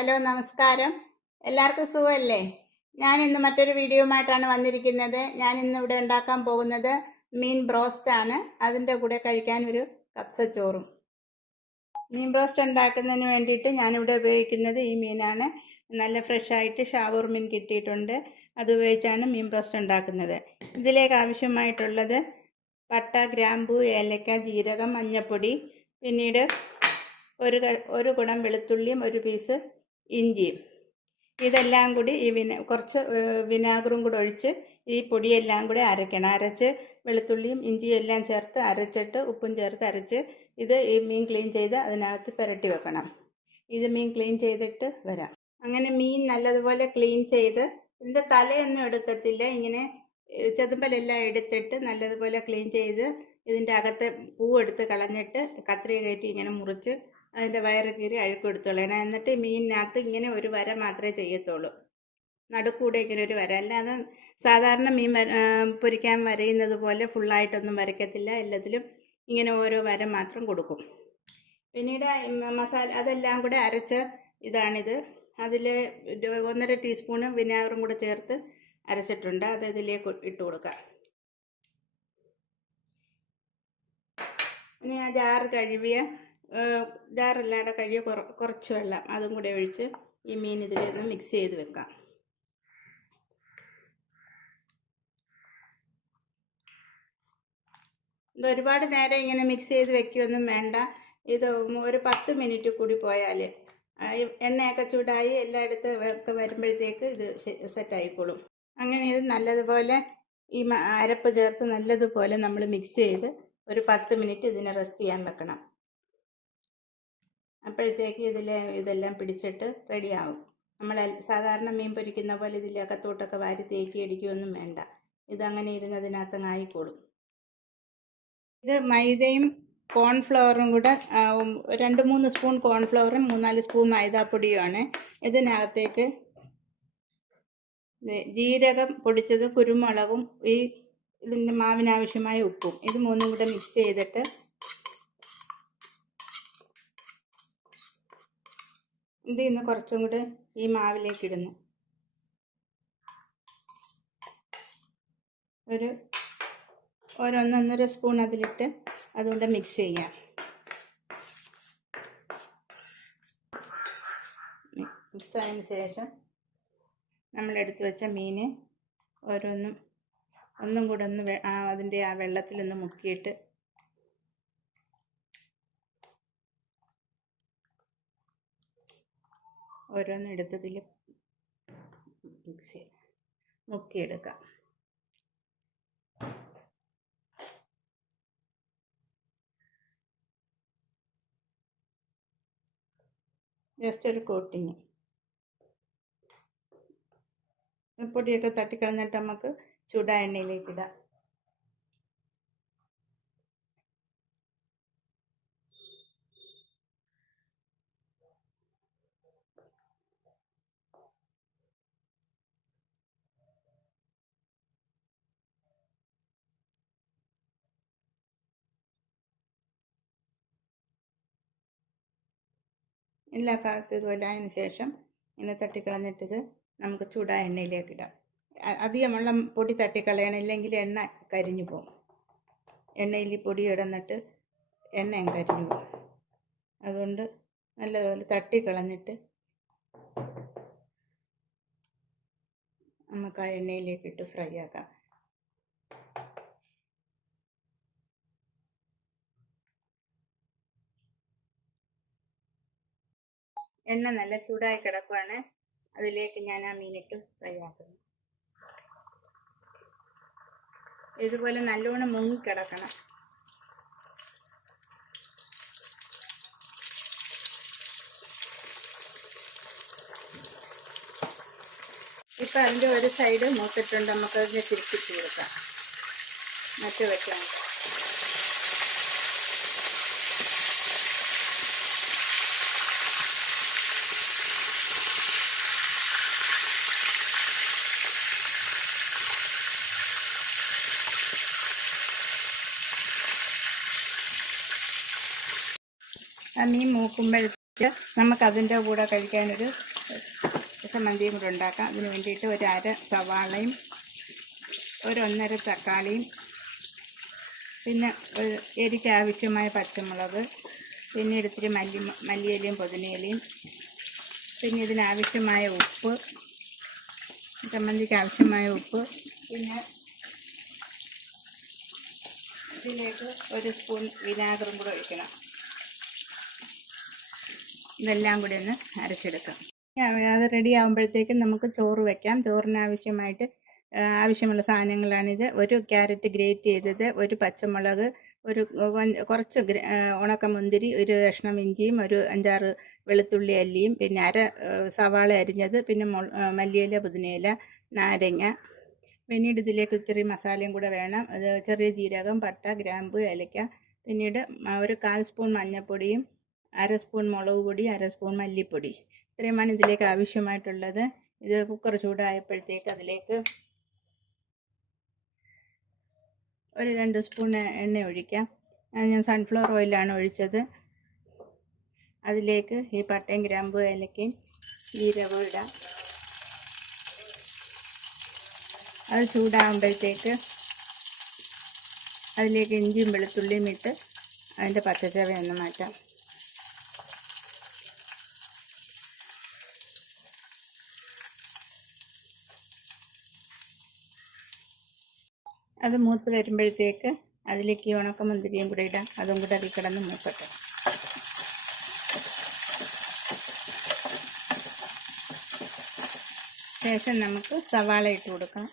Hello, നമസ്കാരം. എല്ലാവർക്കും സുഖമല്ലേ? ഞാൻ ഇന്ന് മറ്റൊരു വീഡിയോയുമായിട്ടാണ് വന്നിരിക്കുന്നത്. ഞാൻ ഇന്ന് ഇവിടെ ഉണ്ടാക്കാൻ പോകുന്നത് മീൻ ബ്രോസ്റ്റ് ആണ്. അതിൻ്റെ കൂടെ കഴിക്കാൻ ഒരു കപ്സ ചോറും. മീൻ ബ്രോസ്റ്റ് ഉണ്ടാക്കുന്നതിന് വേണ്ടിയിട്ട് ഞാനിവിടെ ഉപയോഗിക്കുന്നത് ഈ മീനാണ്. നല്ല ഫ്രഷായിട്ട് ഷാവൂർ മീൻ കിട്ടിയിട്ടുണ്ട്. അത് ഉപയോഗിച്ചാണ് മീൻ ബ്രോസ്റ്റ് ഉണ്ടാക്കുന്നത്. ഇതിലേക്ക് ആവശ്യമായിട്ടുള്ളത് പട്ട, ഗ്രാമ്പു, ഏലക്ക, ജീരകം, മഞ്ഞൾപ്പൊടി, പിന്നീട് ഒരു കുടം വെളുത്തുള്ളിയും ഒരു പീസ് ഇഞ്ചിയും. ഇതെല്ലാം കൂടി കുറച്ച് വിനാഗിറും കൂടെ ഒഴിച്ച് ഈ പൊടിയെല്ലാം കൂടി അരയ്ക്കണം. അരച്ച് വെളുത്തുള്ളിയും ഇഞ്ചിയും എല്ലാം ചേർത്ത് അരച്ചിട്ട് ഉപ്പും ചേർത്ത് അരച്ച് ഇത് ഈ മീൻ ക്ലീൻ ചെയ്ത് അതിനകത്ത് പുരട്ടി വെക്കണം. ഇത് മീൻ ക്ലീൻ ചെയ്തിട്ട് വരാം. അങ്ങനെ മീൻ നല്ലതുപോലെ ക്ലീൻ ചെയ്ത് ഇതിൻ്റെ തലയൊന്നും എടുക്കത്തില്ല. ഇങ്ങനെ ചെതുമ്പലെല്ലാം എടുത്തിട്ട് നല്ലതുപോലെ ക്ലീൻ ചെയ്ത് ഇതിൻ്റെ അകത്തെ പൂവെടുത്ത് കളഞ്ഞിട്ട് കത്രിക കയറ്റി ഇങ്ങനെ മുറിച്ച് അതിൻ്റെ വയറ് കീറി അഴുക്കെടുത്തോളണം. എന്നിട്ട് മീനിനകത്ത് ഇങ്ങനെ ഒരു വര മാത്രമേ ചെയ്യത്തുള്ളൂ. നടുക്കൂടെ ഇങ്ങനെ ഒരു വര. അല്ലാതെ സാധാരണ മീൻ പൊരിക്കാൻ വരയുന്നത് പോലെ ഫുള്ളായിട്ടൊന്നും വരയ്ക്കത്തില്ല. എല്ലാത്തിലും ഇങ്ങനെ ഓരോ വര മാത്രം കൊടുക്കും. പിന്നീട് മസാല അതെല്ലാം കൂടെ അരച്ച ഇതാണിത്. അതിൽ 1.5 ടീസ്പൂണ് വിനാഗറും കൂടെ ചേർത്ത് അരച്ചിട്ടുണ്ട്. അത് ഇതിലേക്ക് ഇട്ട് കൊടുക്കാം. ഇനി ആ ജാറല്ലാതെ കഴുകിയ കുറച്ച് വെള്ളം അതും കൂടെ ഒഴിച്ച് ഈ മീൻ ഇതിലൊന്ന് മിക്സ് ചെയ്ത് വെക്കാം. ഇത് ഒരുപാട് നേരം ഇങ്ങനെ മിക്സ് ചെയ്ത് വെക്കുകയൊന്നും വേണ്ട. ഇത് ഒരു 10 മിനിറ്റ് കൂടി പോയാൽ എണ്ണയൊക്കെ ചൂടായി എല്ലായിടത്തും ഒക്കെ വരുമ്പോഴത്തേക്ക് ഇത് സെറ്റായിക്കോളും. അങ്ങനെ ഇത് നല്ലതുപോലെ ഈ അരപ്പ് ചേർത്ത് നല്ലതുപോലെ നമ്മൾ മിക്സ് ചെയ്ത് ഒരു 10 മിനിറ്റ് ഇതിനെ റെസ്റ്റ് ചെയ്യാൻ വെക്കണം. അപ്പോഴത്തേക്ക് ഇതെല്ലാം പിടിച്ചിട്ട് റെഡിയാവും. നമ്മൾ സാധാരണ മീൻ പൊരിക്കുന്ന പോലെ ഇതിലകത്തോട്ടൊക്കെ വാരി തേക്കി അടിക്കുകയൊന്നും വേണ്ട. ഇതങ്ങനെ ഇരുന്നതിനകത്ത് ആയിക്കോളും. ഇത് മൈദയും കോൺഫ്ലവറും കൂടെ 2-3 സ്പൂൺ കോൺഫ്ലവറും 3-4 സ്പൂൺ മൈദാപ്പൊടിയുമാണ്. ഇതിനകത്തേക്ക് ജീരകം പൊടിച്ചത്, കുരുമുളകും ഇതിൻ്റെ മാവിനാവശ്യമായ ഉപ്പും ഇത് മൂന്നും കൂടെ മിക്സ് ചെയ്തിട്ട് ഇത് ഇന്ന് കുറച്ചും കൂടെ ഈ മാവിലേക്ക് ഇടുന്നു. ഒരു 1-1.5 സ്പൂൺ അതിലിട്ട് അതുകൊണ്ട് മിക്സ് ചെയ്യാം. മിക്സ് ആയതിന് ശേഷം നമ്മളെടുത്ത് വെച്ച മീൻ ഒന്നും കൂടെ അതിൻ്റെ ആ വെള്ളത്തിലൊന്ന് മുക്കിയിട്ട് ഓരോന്നെടുത്തതിൽ മിക്സ് മുക്കിയെടുക്കാം. ജസ്റ്റ് ഒരു കോട്ടിങ്. പൊടിയൊക്കെ തട്ടിക്കളഞ്ഞിട്ട് നമുക്ക് ചൂടായ എണ്ണയിലേക്ക് ഇടാം. എല്ലാ കാലത്തും ഇതുപോലെ അതിന് ശേഷം ഇങ്ങനെ തട്ടിക്കളഞ്ഞിട്ടത് നമുക്ക് ചൂടായ എണ്ണയിലേക്ക് ഇടാം. അധികം വെള്ളം പൊടി തട്ടിക്കളയണം, ഇല്ലെങ്കിൽ എണ്ണ കരിഞ്ഞു പോകും. എണ്ണയിൽ ഈ പൊടി ഇടന്നിട്ട് എണ്ണയും കരിഞ്ഞു പോകും. അതുകൊണ്ട് നല്ലതുപോലെ തട്ടിക്കളഞ്ഞിട്ട് നമുക്ക് ആ എണ്ണയിലേക്ക് ഇട്ട് ഫ്രൈ ആക്കാം. എണ്ണ നല്ല ചൂടായി കിടക്കുവാണ്. അതിലേക്ക് ഞാൻ ആ മീനിട്ട് ഫ്രൈ ആക്കുന്നു. ഇതുപോലെ നല്ലോണം മുങ്ങിക്കിടക്കണം. ഇപ്പം അതിൻ്റെ ഒരു സൈഡ് മൂത്തിട്ടുണ്ട്. നമുക്കതിനെ തിരിച്ചിട്ട് കൊടുക്കാം. മറ്റു വെക്കാം. ആ മീൻ മൂക്കുമ്പോഴത്തേക്ക് നമുക്കതിൻ്റെ കൂടെ കഴിക്കാനൊരു ചമ്മന്തിയും കൂടെ ഉണ്ടാക്കാം. അതിന് വേണ്ടിയിട്ട് ഒരു അര സവാളയും ഒരു 1.5 തക്കാളിയും പിന്നെ എരിക്ക് ആവശ്യമായ പച്ചമുളക്, പിന്നെ ഇത്തിരി മല്ലിയിലയും പുതിനയിലയും, പിന്നെ ഇതിനാവശ്യമായ ഉപ്പ്, ചമ്മന്തിക്ക് ആവശ്യമായ ഉപ്പ്, പിന്നെ ഇതിലേക്ക് 1 സ്പൂൺ വിനാഗിറും കൂടെ ഒഴിക്കണം. ഇതെല്ലാം കൂടി ഒന്ന് അരച്ചെടുക്കാം. അത് റെഡി ആകുമ്പോഴത്തേക്കും നമുക്ക് ചോറ് വയ്ക്കാം. ചോറിന് ആവശ്യമുള്ള സാധനങ്ങളാണിത്. 1 ക്യാരറ്റ് ഗ്രേറ്റ് ചെയ്തത്, 1 പച്ചമുളക്, കുറച്ച് ഉണക്കമുന്തിരി, 1 കഷ്ണം ഇഞ്ചിയും, ഒരു 5-6 വെളുത്തുള്ളി അല്ലിയും, പിന്നെ അര സവാള അരിഞ്ഞത്, പിന്നെ മല്ലിയില, പുതിനയില, നാരങ്ങ. പിന്നീട് ഇതിലേക്ക് ഇച്ചിരി മസാലയും കൂടെ വേണം. അത് ചെറിയ ജീരകം, പട്ട, ഗ്രാമ്പു, ഏലക്ക. പിന്നീട് ഒരു 1/4 സ്പൂൺ മഞ്ഞൾപ്പൊടിയും, 1/2 സ്പൂൺ മുളക് പൊടി, 1/2 സ്പൂൺ മല്ലിപ്പൊടി. ഇത്രയുമാണ് ഇതിലേക്ക് ആവശ്യമായിട്ടുള്ളത്. ഇത് കുക്കർ ചൂടായപ്പോഴത്തേക്ക് അതിലേക്ക് ഒരു 2 സ്പൂൺ എണ്ണ ഒഴിക്കാം. ഞാൻ സൺഫ്ലവർ ഓയിലാണ് ഒഴിച്ചത്. അതിലേക്ക് ഈ പട്ടയും ഗ്രാമ്പും ഏലക്കയും ജീരകവും ഇടാം. അത് ചൂടാകുമ്പോഴത്തേക്ക് അതിലേക്ക് ഇഞ്ചിയും വെളുത്തുള്ളിയും ഇട്ട് അതിൻ്റെ പച്ചച്ചവയൊന്ന് മാറ്റാം. അത് മൂത്ത് വരുമ്പോഴത്തേക്ക് അതിലേക്ക് ഈ ഉണക്കമുന്തിരിയും കൂടെ ഇടാം. അതും കൂടെ അതിൽ കിടന്ന് മൂക്കട്ടെ. ശേഷം നമുക്ക് സവാള ഇട്ട് കൊടുക്കാം.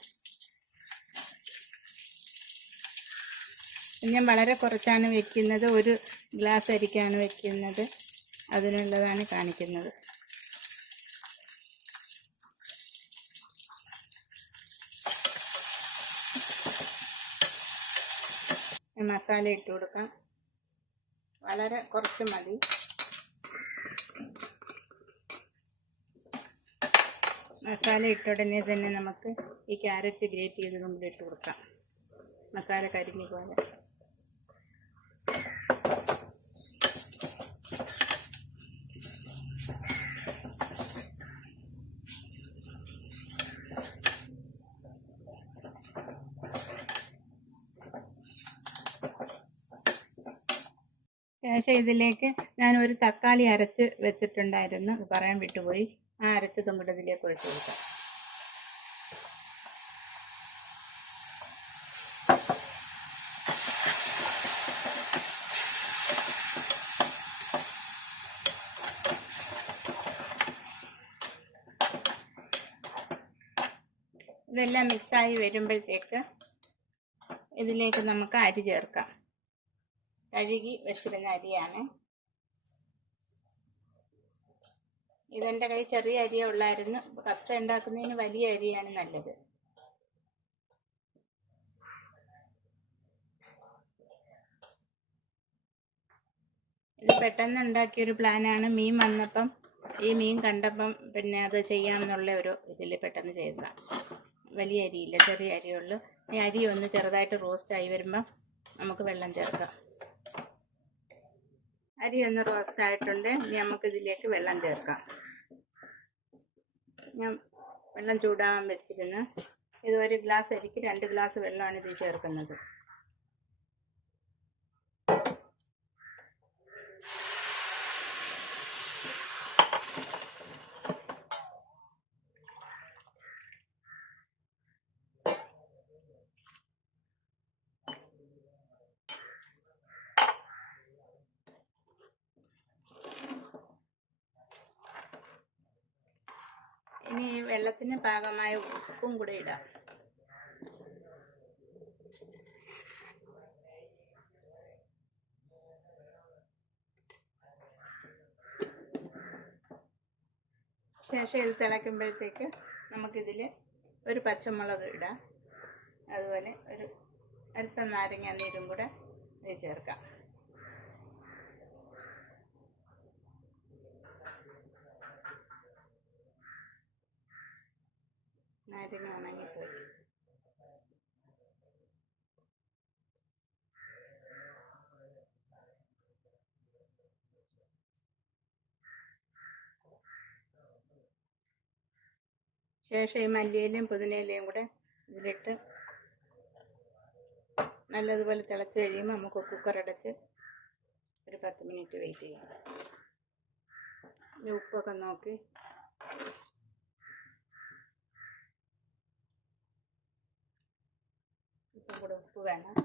ഞാൻ വളരെ കുറച്ചാണ് വെക്കുന്നത്. 1 ഗ്ലാസ് അരിക്കാണ് വെക്കുന്നത്. അതിനുള്ളതാണ് കാണിക്കുന്നത്. മസാല ഇട്ട് കൊടുക്കാം. വളരെ കുറച്ച് മതി. മസാല ഇട്ട ഉടനെ തന്നെ നമുക്ക് ഈ ക്യാരറ്റ് ഗ്രേറ്റ് ചെയ്തതും കൂടി ഇട്ട് കൊടുക്കാം. മസാല കരിഞ്ഞു പോലെ. ശേഷം ഇതിലേക്ക് ഞാൻ ഒരു തക്കാളി അരച്ച് വെച്ചിട്ടുണ്ടായിരുന്നു, പറയാൻ വിട്ടുപോയി. ആ അരച്ചതും കൂടെ ഇതിലേക്ക് ഒഴിച്ച് കൊടുക്കാം. ഇതെല്ലാം മിക്സായി വരുമ്പോഴത്തേക്ക് ഇതിലേക്ക് നമുക്ക് അരി ചേർക്കാം. കഴുകി വെച്ചിരുന്ന അരിയാണ്. ഇതെൻ്റെ കൈ ചെറിയ അരിയേ ഉള്ളായിരുന്നു. കപ്സ ഉണ്ടാക്കുന്നതിന് വലിയ അരിയാണ് നല്ലത്. ഇത് പെട്ടെന്ന് ഉണ്ടാക്കിയൊരു പ്ലാനാണ്. മീൻ വന്നപ്പം ഈ മീൻ കണ്ടപ്പം പിന്നെ അത് ചെയ്യാമെന്നുള്ള ഒരു ഇതിൽ പെട്ടെന്ന് ചെയ്തതാണ്. വലിയ അരിയില്ല, ചെറിയ അരിയുള്ളൂ. ഈ അരി ഒന്ന് ചെറുതായിട്ട് റോസ്റ്റായി വരുമ്പം നമുക്ക് വെള്ളം ചേർക്കാം. അരി ഒന്ന് റോസ്റ്റ് ആയിട്ടുണ്ട്. ഇനി നമുക്കിതിലേക്ക് വെള്ളം ചേർക്കാം. ഞാൻ വെള്ളം ചൂടാകാൻ വെച്ചിരുന്നു. ഇത് 1 ഗ്ലാസ് അരിക്ക് 2 ഗ്ലാസ് വെള്ളമാണ് ഇതിൽ ചേർക്കുന്നത്. ഇനി ഈ വെള്ളത്തിന് പാകമായ ഉപ്പും കൂടെ ഇടാം. ശേഷം ഇത് തിളയ്ക്കുമ്പോഴത്തേക്ക് നമുക്കിതിൽ 1 പച്ചമുളക് ഇടാം. അതുപോലെ ഒരു അല്പം നാരങ്ങ നീരും കൂടെ ഇത് ചേർക്കാം. നാരങ്ങ ഉണങ്ങിപ്പോയി. ശേഷം ഈ മല്ലിയിലയും പുതിനയിലയും കൂടെ ഇതിലിട്ട് നല്ലതുപോലെ തിളച്ച് കഴിയുമ്പോൾ നമുക്ക് കുക്കർ അടച്ച് ഒരു 10 മിനിറ്റ് വെയിറ്റ് ചെയ്യാം. ഉപ്പൊക്കെ നോക്കി ഇപ്പം കൂടെ ഉപ്പ് വേണം.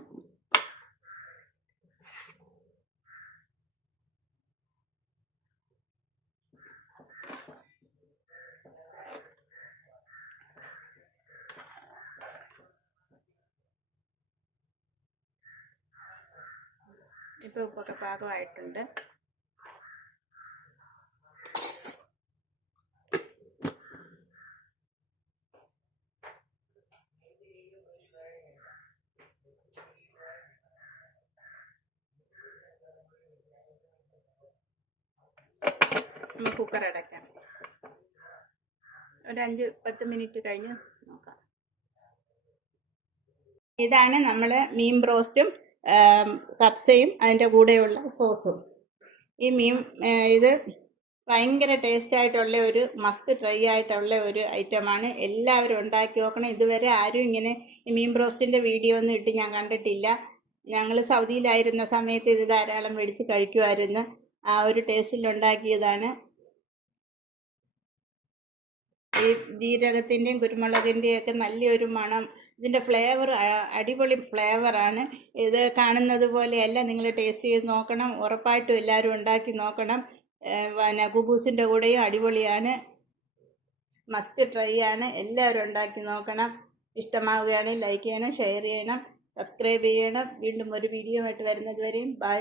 ഇപ്പോൾ ഉപ്പൊക്കെ പാകമായിട്ടുണ്ട്. നമുക്ക് കുക്കർ അടയ്ക്കാം. ഒരു 5-10 മിനിറ്റ് കഴിഞ്ഞ് നോക്കാം. ഇതാണ് നമ്മൾ മീൻ ബ്രോസ്റ്റും കപ്സയും അതിൻ്റെ കൂടെയുള്ള സോസും. ഈ മീൻ ഇത് ഭയങ്കര ടേസ്റ്റ് ആയിട്ടുള്ള ഒരു മസ്റ്റ് ട്രൈ ആയിട്ടുള്ള ഒരു ഐറ്റമാണ്. എല്ലാവരും ഉണ്ടാക്കി നോക്കണം. ഇതുവരെ ആരും ഇങ്ങനെ ഈ മീൻ ബ്രോസ്റ്റിൻ്റെ വീഡിയോ ഒന്നും ഇട്ട് ഞാൻ കണ്ടിട്ടില്ല. ഞങ്ങൾ സൗദിയിലായിരുന്ന സമയത്ത് ഇത് ധാരാളം മേടിച്ച് കഴിക്കുമായിരുന്നു. ആ ഒരു ടേസ്റ്റിൽ ഉണ്ടാക്കിയതാണ്. ഈ ജീരകത്തിൻ്റെയും കുരുമുളകിൻ്റെയും ഒക്കെ നല്ലൊരു മണം, ഇതിൻ്റെ ഫ്ലേവർ അടിപൊളി ഫ്ലേവറാണ്. ഇത് കാണുന്നത് പോലെയല്ല, നിങ്ങൾ ടേസ്റ്റ് ചെയ്ത് നോക്കണം. ഉറപ്പായിട്ടും എല്ലാവരും ഉണ്ടാക്കി നോക്കണം. പിന്നെ കുബൂസിൻ്റെ കൂടെയും അടിപൊളിയാണ്. മസ്റ്റ് ട്രൈ ആണ്. എല്ലാവരും ഉണ്ടാക്കി നോക്കണം. ഇഷ്ടമാവുകയാണെങ്കിൽ ലൈക്ക് ചെയ്യണം, ഷെയർ ചെയ്യണം, സബ്സ്ക്രൈബ് ചെയ്യണം. വീണ്ടും ഒരു വീഡിയോ ആയിട്ട് വരുന്നത് വരെയും ബൈ.